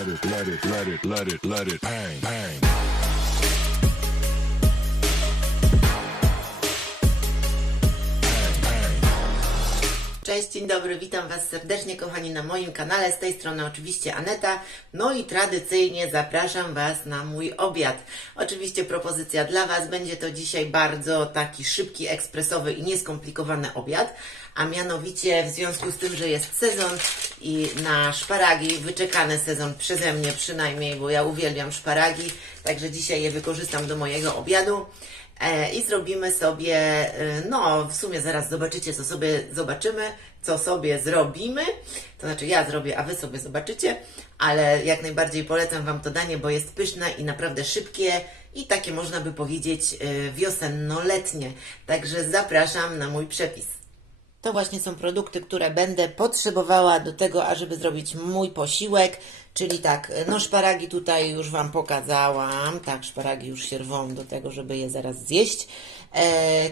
let it bang, bang. Cześć, dzień dobry, witam Was serdecznie kochani na moim kanale, z tej strony oczywiście Aneta, no i tradycyjnie zapraszam Was na mój obiad. Oczywiście propozycja dla Was, będzie to dzisiaj bardzo taki szybki, ekspresowy i nieskomplikowany obiad, a mianowicie w związku z tym, że jest sezon i na szparagi, wyczekany sezon przeze mnie przynajmniej, bo ja uwielbiam szparagi, także dzisiaj je wykorzystam do mojego obiadu. I zrobimy sobie, no w sumie zaraz zobaczycie, co sobie zrobimy, to znaczy ja zrobię, a Wy sobie zobaczycie, ale jak najbardziej polecam Wam to danie, bo jest pyszne i naprawdę szybkie i takie można by powiedzieć wiosenno-letnie, także zapraszam na mój przepis. To właśnie są produkty, które będę potrzebowała do tego, ażeby zrobić mój posiłek, czyli tak, no szparagi tutaj już Wam pokazałam, tak, szparagi już się rwą do tego, żeby je zaraz zjeść,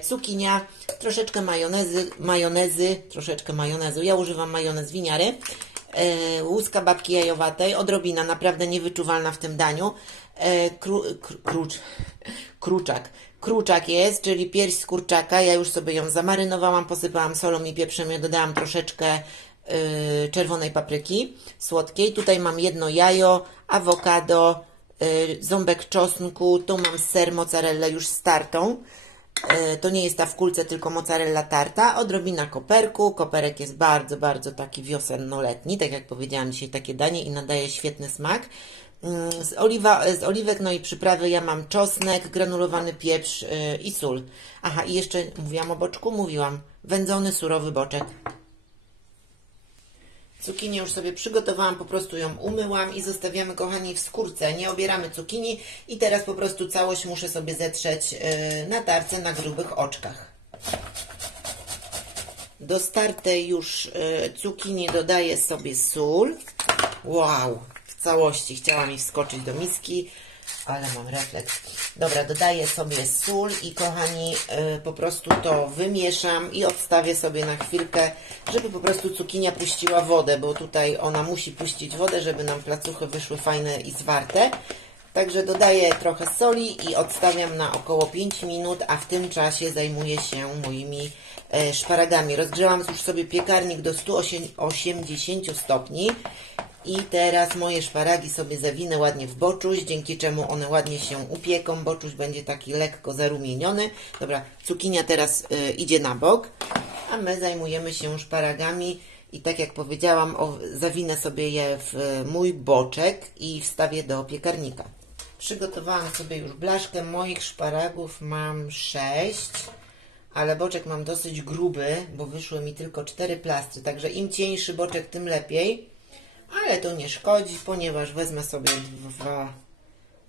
cukinia, troszeczkę troszeczkę majonezu, ja używam majonez winiary, łuska babki jajowatej, odrobina, naprawdę niewyczuwalna w tym daniu, Kruczak jest, czyli pierś z kurczaka. Ja już sobie ją zamarynowałam, posypałam solą i pieprzem, ja dodałam troszeczkę czerwonej papryki słodkiej. Tutaj mam jedno jajo, awokado, ząbek czosnku, tu mam ser mozzarellę już startą. To nie jest ta w kulce, tylko mozzarella tarta. Odrobina koperku. Koperek jest bardzo, bardzo taki wiosenno-letni. Tak jak powiedziałam, dzisiaj takie danie i nadaje świetny smak. Z oliwek, no i przyprawy ja mam czosnek, granulowany pieprz i sól. Aha, i jeszcze mówiłam o boczku? Mówiłam. Wędzony, surowy boczek. Cukinię już sobie przygotowałam, po prostu ją umyłam i zostawiamy, kochani, w skórce. Nie obieramy cukinii i teraz po prostu całość muszę sobie zetrzeć na tarce na grubych oczkach. Do startej już cukinii dodaję sobie sól. Wow! W całości chciała mi wskoczyć do miski, ale mam refleks. Dobra, dodaję sobie sól i kochani, po prostu to wymieszam i odstawię sobie na chwilkę, żeby po prostu cukinia puściła wodę, bo tutaj ona musi puścić wodę, żeby nam placuchy wyszły fajne i zwarte. Także dodaję trochę soli i odstawiam na około 5 minut, a w tym czasie zajmuję się moimi szparagami. Rozgrzałam już sobie piekarnik do 180 stopni. I teraz moje szparagi sobie zawinę ładnie w boczuś, dzięki czemu one ładnie się upieką. Boczuś będzie taki lekko zarumieniony. Dobra, cukinia teraz idzie na bok, a my zajmujemy się szparagami. I tak jak powiedziałam, zawinę sobie je w mój boczek i wstawię do piekarnika. Przygotowałam sobie już blaszkę. Moich szparagów mam 6, ale boczek mam dosyć gruby, bo wyszły mi tylko 4 plastry. Także im cieńszy boczek, tym lepiej. Ale to nie szkodzi, ponieważ wezmę sobie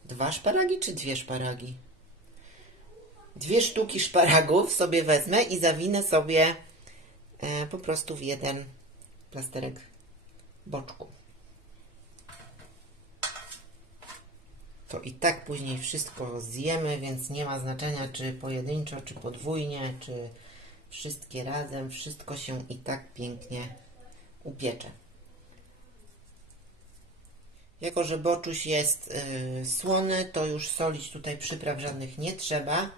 dwa szparagi czy 2 szparagi? 2 sztuki szparagów sobie wezmę i zawinę sobie po prostu w jeden plasterek boczku. To i tak później wszystko zjemy, więc nie ma znaczenia, czy pojedynczo, czy podwójnie, czy wszystkie razem. Wszystko się i tak pięknie upiecze. Jako że boczuś jest słony, to już solić tutaj przypraw żadnych nie trzeba.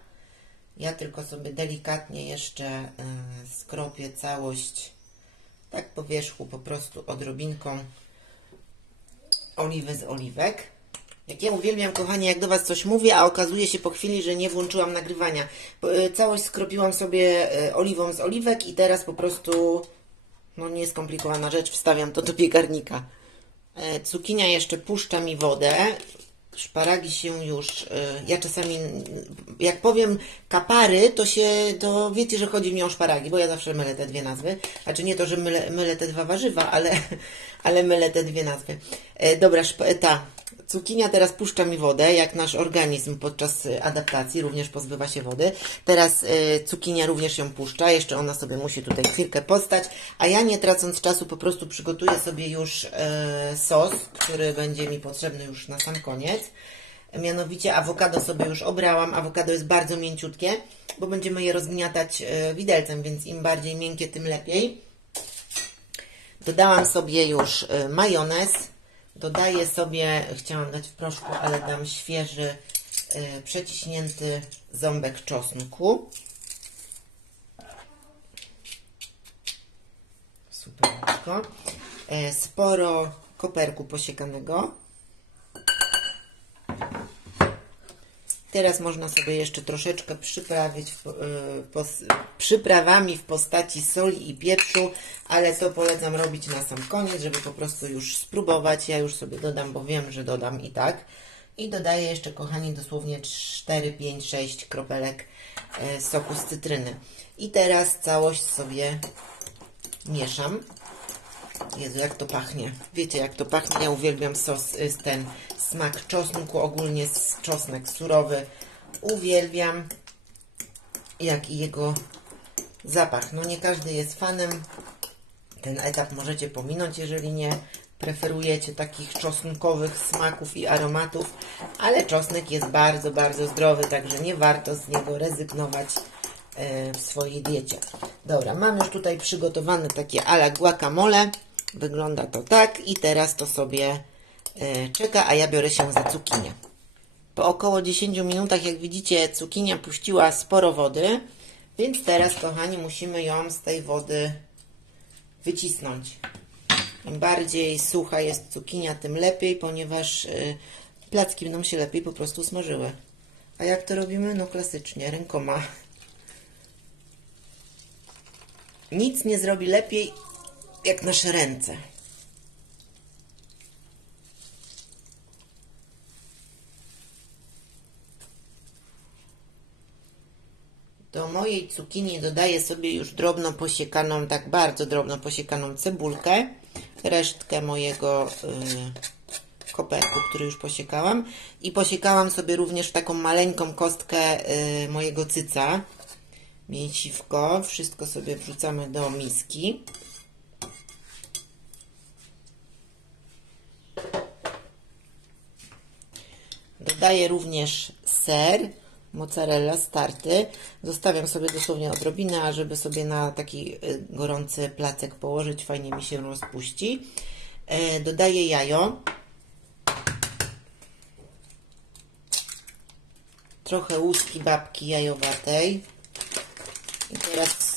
Ja tylko sobie delikatnie jeszcze skropię całość tak po wierzchu, po prostu odrobinką oliwy z oliwek. Jak ja uwielbiam, kochani, jak do Was coś mówię, a okazuje się po chwili, że nie włączyłam nagrywania. Całość skropiłam sobie oliwą z oliwek i teraz po prostu, no nieskomplikowana rzecz, wstawiam to do piekarnika. Cukinia jeszcze puszcza mi wodę. Szparagi się już, ja czasami, jak powiem kapary, to wiecie, że chodzi mi o szparagi, bo ja zawsze mylę te 2 nazwy. Znaczy nie to, że mylę te 2 warzywa, ale mylę te 2 nazwy. Dobra, ta cukinia teraz puszcza mi wodę, jak nasz organizm podczas adaptacji również pozbywa się wody. Teraz cukinia również ją puszcza, jeszcze ona sobie musi tutaj chwilkę postać, a ja nie tracąc czasu po prostu przygotuję sobie już sos, który będzie mi potrzebny już na sam koniec. Mianowicie awokado sobie już obrałam. Awokado jest bardzo mięciutkie, bo będziemy je rozgniatać widelcem, więc im bardziej miękkie, tym lepiej. Dodałam sobie już majonez. Dodaję sobie, chciałam dać w proszku, ale dam świeży, przeciśnięty ząbek czosnku. Super. Sporo koperku posiekanego. Teraz można sobie jeszcze troszeczkę przyprawić przyprawami w postaci soli i pieprzu, ale to polecam robić na sam koniec, żeby po prostu już spróbować. Ja już sobie dodam, bo wiem, że dodam i tak. I dodaję jeszcze, kochani, dosłownie 4, 5, 6 kropelek soku z cytryny. I teraz całość sobie mieszam. Jezu, jak to pachnie. Wiecie, jak to pachnie. Ja uwielbiam ten smak czosnku, ogólnie czosnek surowy. Uwielbiam, jak i jego zapach. No nie każdy jest fanem. Ten etap możecie pominąć, jeżeli nie preferujecie takich czosnkowych smaków i aromatów. Ale czosnek jest bardzo, bardzo zdrowy, także nie warto z niego rezygnować w swojej diecie. Dobra, mam już tutaj przygotowane takie à la guacamole. Wygląda to tak i teraz to sobie czeka, a ja biorę się za cukinię. Po około 10 minutach, jak widzicie, cukinia puściła sporo wody, więc teraz, kochani, musimy ją z tej wody wycisnąć. Im bardziej sucha jest cukinia, tym lepiej, ponieważ placki będą się lepiej po prostu smażyły. A jak to robimy? No klasycznie, rękoma. Nic nie zrobi lepiej jak nasze ręce. Do mojej cukinii dodaję sobie już drobno posiekaną, tak bardzo drobno posiekaną cebulkę, resztkę mojego koperku, który już posiekałam, i posiekałam sobie również taką maleńką kostkę mojego cyca, mięsiwko. Wszystko sobie wrzucamy do miski. Dodaję również ser, mozzarella starty. Zostawiam sobie dosłownie odrobinę, ażeby sobie na taki gorący placek położyć. Fajnie mi się rozpuści. Dodaję jajo. Trochę łuski babki jajowatej. I teraz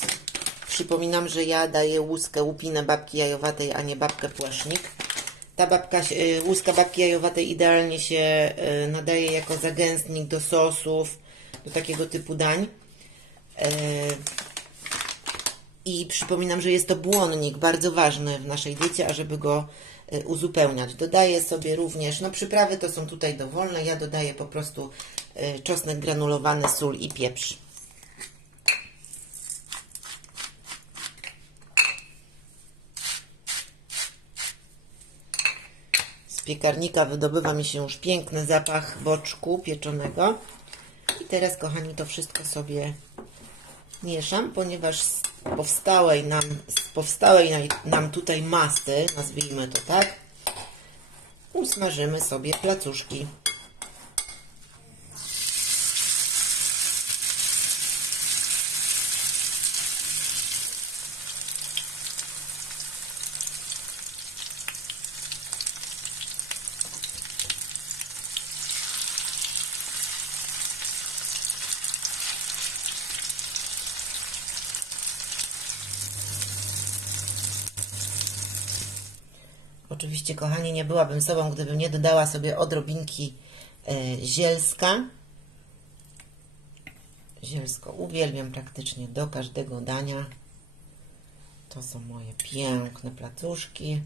przypominam, że ja daję łupinę babki jajowatej, a nie babkę płasznik. Ta łuska babki jajowatej idealnie się nadaje jako zagęstnik do sosów, do takiego typu dań. I przypominam, że jest to błonnik bardzo ważny w naszej diecie, ażeby go uzupełniać. Dodaję sobie również, no przyprawy to są tutaj dowolne, ja dodaję po prostu czosnek granulowany, sól i pieprz. Z piekarnika wydobywa mi się już piękny zapach boczku pieczonego. I teraz, kochani, to wszystko sobie mieszam, ponieważ z powstałej nam tutaj masy, nazwijmy to tak, usmażymy sobie placuszki. Oczywiście, kochani, nie byłabym sobą, gdybym nie dodała sobie odrobinki zielska. Zielsko uwielbiam praktycznie do każdego dania. To są moje piękne placuszki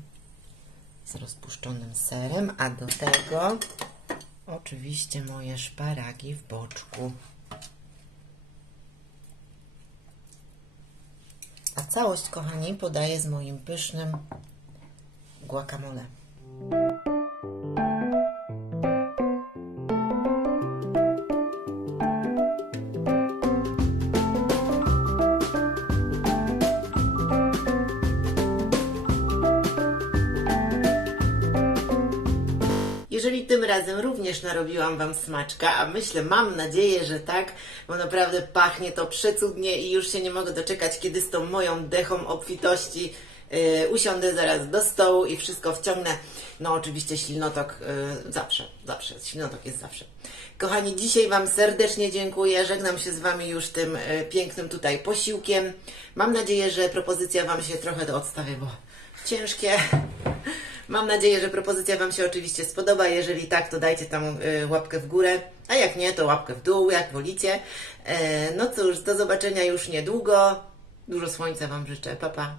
z rozpuszczonym serem, a do tego oczywiście moje szparagi w boczku. A całość, kochani, podaję z moim pysznym guacamole. Jeżeli tym razem również narobiłam Wam smaczka, a myślę, mam nadzieję, że tak, bo naprawdę pachnie to przecudnie i już się nie mogę doczekać, kiedy z tą moją dechą obfitości Usiądę zaraz do stołu i wszystko wciągnę. No oczywiście ślinotok zawsze, ślinotok jest zawsze. Kochani, dzisiaj Wam serdecznie dziękuję. Żegnam się z Wami już tym pięknym tutaj posiłkiem. Mam nadzieję, że propozycja Wam się trochę odstawię, bo ciężkie. Mam nadzieję, że propozycja Wam się oczywiście spodoba. Jeżeli tak, to dajcie tam łapkę w górę, a jak nie, to łapkę w dół, jak wolicie. No cóż, do zobaczenia już niedługo. Dużo słońca Wam życzę. Pa, pa.